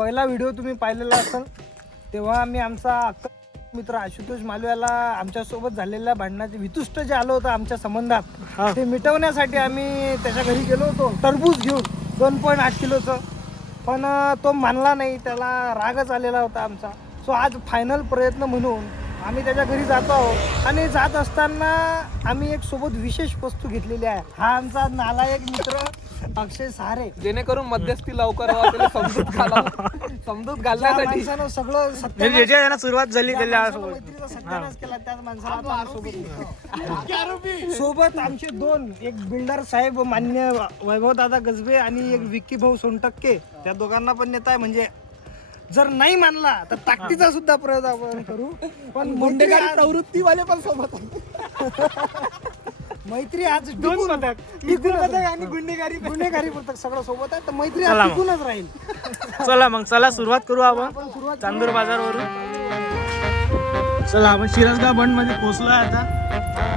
पहिला व्हिडिओ तुम्ही पाहिलेला असेल तेव्हा मी आमचा मित्र आशुतोष मालव्याला आमच्यासोबत झालेल्या भांडणाचे वितुष्ट जे आलं होतं आमच्या संबंधात ते मिटवण्यासाठी आम्ही त्याच्या घरी गेलो होतो टरबूज घेऊन 2.8 किलोचं. पण तो मानला नाही, त्याला रागच आलेला होता आमचा. सो आज फायनल प्रयत्न म्हणून आम्ही त्याच्या घरी जातो आहोत आणि जात असताना आम्ही एक सोबत विशेष वस्तू घेतलेली आहे. हा आमचा नालायक मित्र अक्षय सहारे, जेणेकरून मध्यस्थी लवकर व्हावं, त्याला समजूत घालण्यासाठी सगळं ज्याच्या सुरुवात झाली मैत्रीचा सत्यानाश केला. त्याच माणसाला सोबत आमचे दोन, एक बिल्डर साहेब मान्य वैभव दादा गजबे आणि एक विक्की भाऊ सोनटक्के, त्या दोघांना पण नेता आहे. म्हणजे जर नाही मानला तर ताकदीचा सुद्धा प्रयोग आपण करू. पण गुंडेगारी प्रवृत्तीवाले पण सोबत मैत्री आज दोन पदक आणि गुन्हेगारी पथक सगळं सोबत आहे. तर मैत्री आज टिकूनच राहील. चला मग चला सुरुवात करू आपण चांदूर बाजारवरून. चला आपण शिरसगाव बंड मध्ये पोहोचलो आहे आता.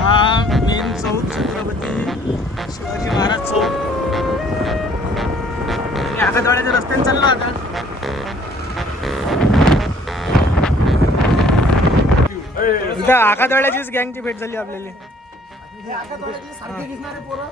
हा मेन चौक छत्रपती शिवाजी महाराज चौक. आकाशवाड्याच्या रस्त्याने चाललो आता. इथं आकाशवाड्याचीच गँगची भेट झाली आपल्याला. सारखे दिसणारे पोरं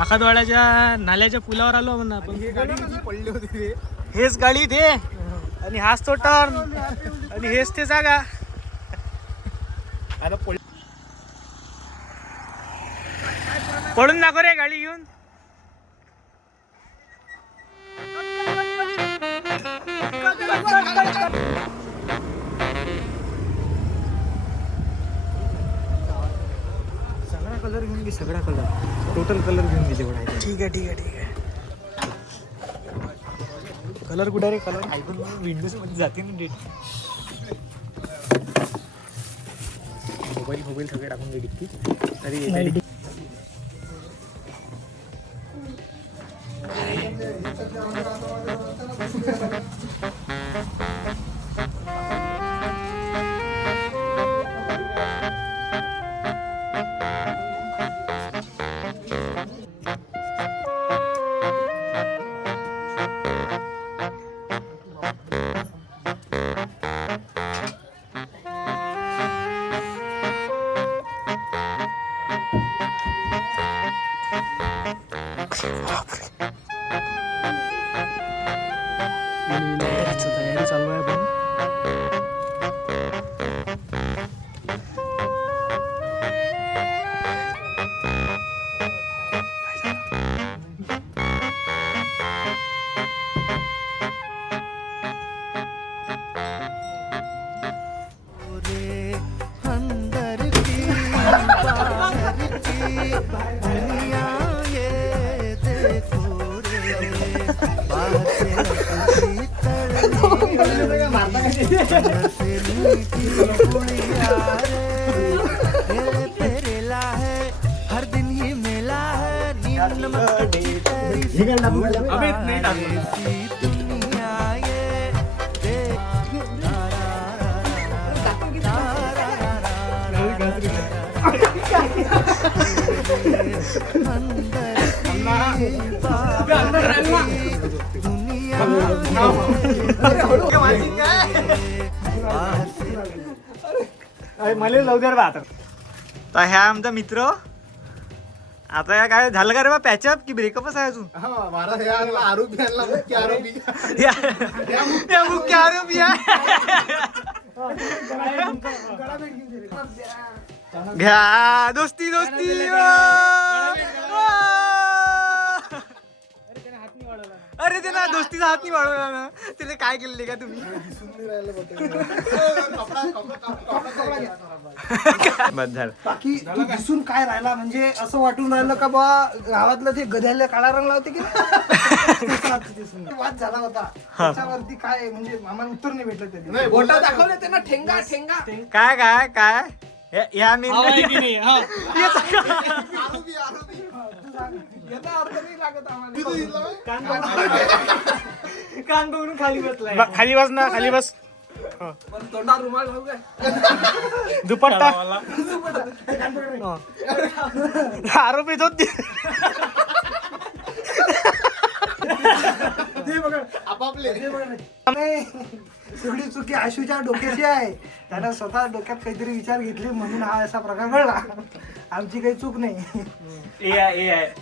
आखातवाड्याच्या नाल्याच्या पुलावर आलो म्हणून आपण. पडले होते. हेच गाडी ते आणि हाच तो टर्न आणि हेच ते जागा. पडून दाखव रे गाडी घेऊन. सगळा कलर घेऊन घे, सगळा कलर टोटल कलर घेऊन घे जेवढा आहे. ठीक आहे ठीक आहे ठीक आहे. कलर कुठे रे? कलर ऐकून विंडोज मध्ये जाते ना डेट. मोबाईल सगळे टाकून दे डिक्की. तरी तयारी चालू आहे पण. हर दिन ही मेला है नींद नमक अबे नहीं टाकू. मला लवकर राहतात. तर ह्या आमचा मित्र. आता या काय झालं का रे बा? पॅचअप की ब्रेकअपच आहे अजून? या मुख्य आरोपी घ्या दोस्ती दोस्ती. अरे ते ना दोस्तीचा हात नाही वाढवला ना तिने काय केले का तुम्ही बस झालं. बाकी तू दिसून काय राहिला म्हणजे असं वाटून राहिलं का बा गावातलं ते गध्याला काळा रंग लावते की नाही? वाद झाला होता त्याच्यावरती काय म्हणजे आम्हाला उत्तर नाही भेटलं तरी बोटा दाखवले त्यांना ठेंगा ठेंगा काय काय काय या मी याचा अर्थ नाही लागत आम्हाला. कान बघून खाली बसलाय खाली बस ना खाली बस पण तोंडावर रुमाल घालू काय? दुपट्टा आरोपीच होती थोडी चुकी आशूच्या डोक्याची आहे त्यानं स्वतः डोक्यात काहीतरी विचार घेतले म्हणून हा असा प्रकार घडला आमची काही चूक नाही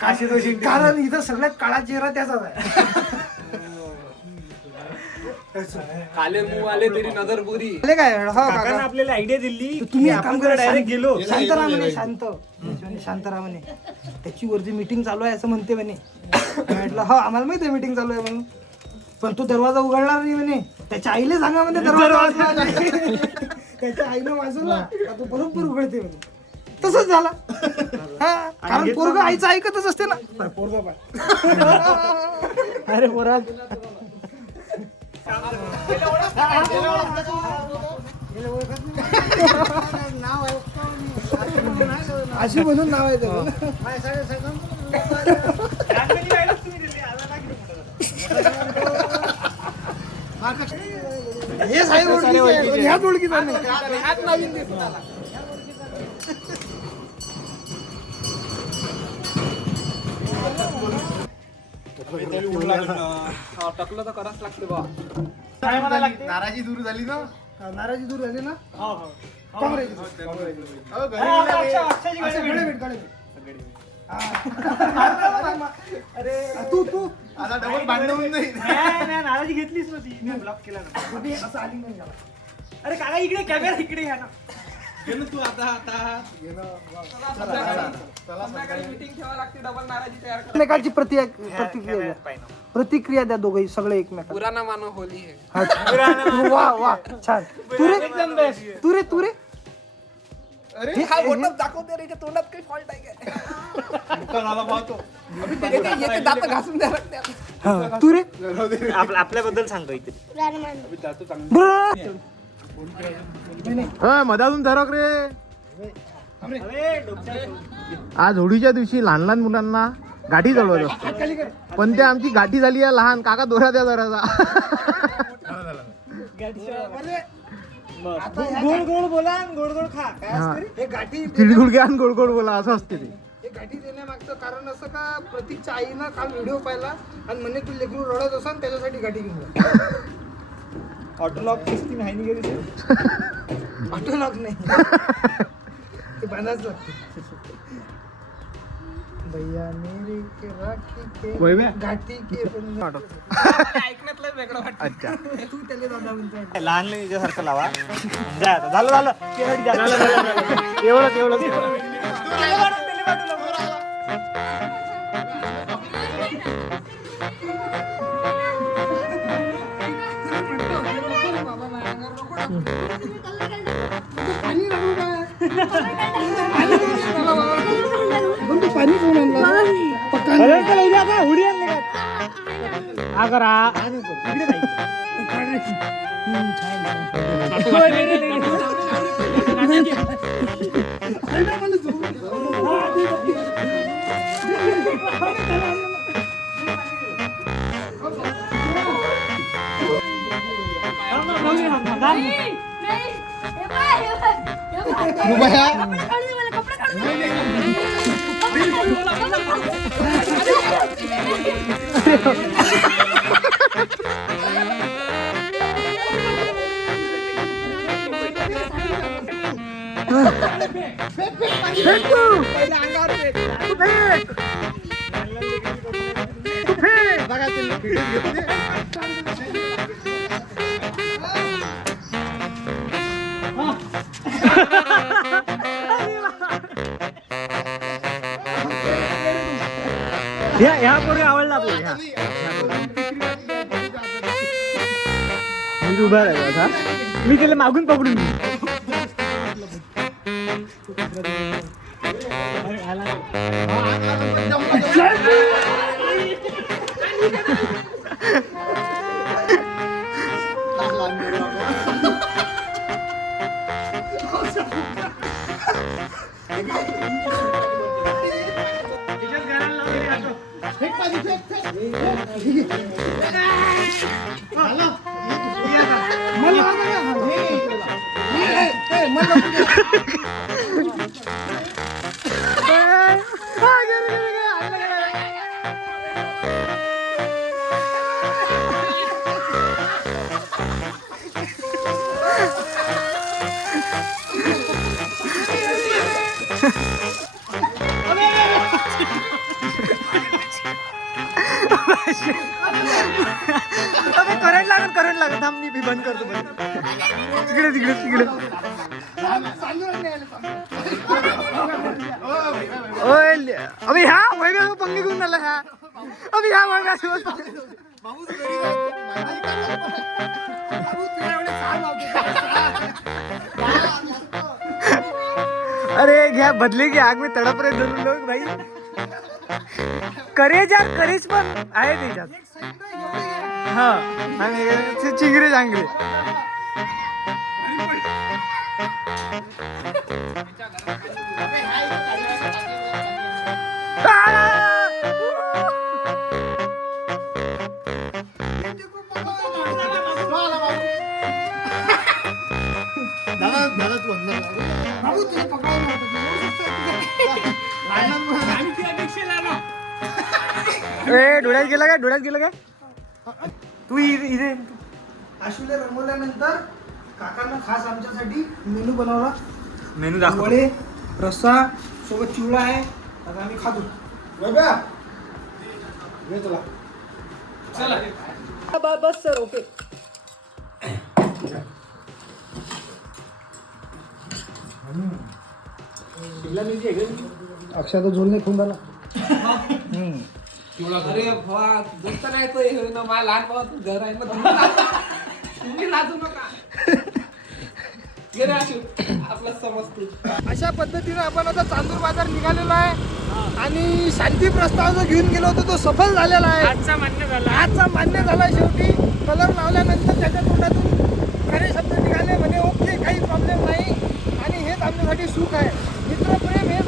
काशी दोषी कारण इथं सगळ्यात काळा चेहरा त्याचाच आहे काले मुंह आले तेरी नजर बुरी. आले काय हो काका आपल्याला आयडिया दिली तुम्ही एक काम करा डायरेक्ट गेलो शांत राहा म्हणे शांत राहा म्हणे त्याची वरती मीटिंग चालू आहे असं म्हणते म्हणे म्हटलं हो आम्हाला माहिती आहे मीटिंग चालू आहे म्हणून पण तू दरवाजा उघडणार नाही म्हणे त्याच्या आईला सांगा म्हणे दरवाजा वाजवा. त्याच्या आईनं वाजवला का तू बरोबर उघडते म्हणे तसंच झाला हा कारण पोरग आईचं ऐकतच असते ना पोरग अरे पोरा अशी म्हणून नाव आहे हे साहेब ह्या ओळखीचा नाही ह्यात नवीन दिसून आला. हा, टकलं तर करावंच लागते बा. नाराजी दूर झाली ना काँग्रेस तू आता डबल भांडण नाही नाराजी घेतलीच नव्हती मी ब्लॉक केला ना असं आली नाही झाला अरे काका इकडे कॅमेरा इकडे या ना तू आता संध्याकाळी मीटिंग ठेवावी लागते डबल नाराजी तयार करा. एकमेकांची प्रतिक्रिया द्या दोघे सगळे एकमेकांना पुराना मानो होली है. वा वा छान तू रे अरे हा बोटात दाखवते रे, याच्या तोंडात काही फॉल्ट आहे काय? याचे दात घासून द्या लागते. हा, तू रे आपल्याबद्दल सांगतो इथे मधातून धरक रे. आज होळीच्या दिवशी लहान लहान मुलांना गाठी जळवत असतो पण ते आमची गाठी झाली आहे लहान काका दोरा द्या जराचा गोड गोड बोला आणि गोड गोड खा काय असतं रे? हे गाठी चिडगुड घ्या आणि गोड गोड बोला असं असते ते. हे गाठी देण्यामागचं कारण असं का प्रतीकच्या आईनं काल व्हिडिओ पाहिला आणि म्हणे तू लेकरू रडत असन त्याच्यासाठी गाठी घेऊन ऑटोलॉक सिस्टीम आहे नाही गेली ऑटोलॉक नाही ते बांधाच लागते भैया मेरे के राखी के गाठी के ऐकण्यातलं वेगळं वाटतं. अच्छा तू त्याला दादा म्हणतो लहान सारखं लावा जा आता. झालं एवढंच पाणी कोण ह्या पोरी आवडला इथे उभा राहिला होता. मी त्याला मागून पकडून घेईन. करंट लागत थांब मी बंद करतो. तिकडे तिकडे तिकडे अबे ह्या वैभ्या पंगी घेऊन आला ह्या. अबे ह्या वैभ्या अरे घ्या बदले की आग में तड़प रहे दोनों लोग भाई. करेज यार करेज पण आहे त्याच्यात. हा चिंगरे चांगले. डोळ्यात गेला काय डोळ्यात गेला काय तू इथे. आशूला रंगवल्यानंतर काकांना खास आमच्यासाठी मेनू बनवला. मेनू दाखव. वडे रस्सा सोबत चिवडा आहे. आता आम्ही खातो. चला बस सर ओके. अक्षाचा झोल नाही खून झाला. अरे भावा दोस्त नाही तो हे ना माझ्या लहान भावा तू घर आहे ना तुम्ही लाजू नका. आपला समजतो. अशा पद्धतीने आपण आता चांदूर बाजार निघालेलो आहे आणि शांती प्रस्ताव जो घेऊन गेलो होतो तो सफल झालेला आहे. आजचा मान्य झाला. शेवटी कलर लावल्यानंतर त्याच्या तोंडातून खरे शब्द निघाले म्हणे ओके काही प्रॉब्लेम नाही आणि हेच आमच्यासाठी सुख आहे. मित्रप्रेम हे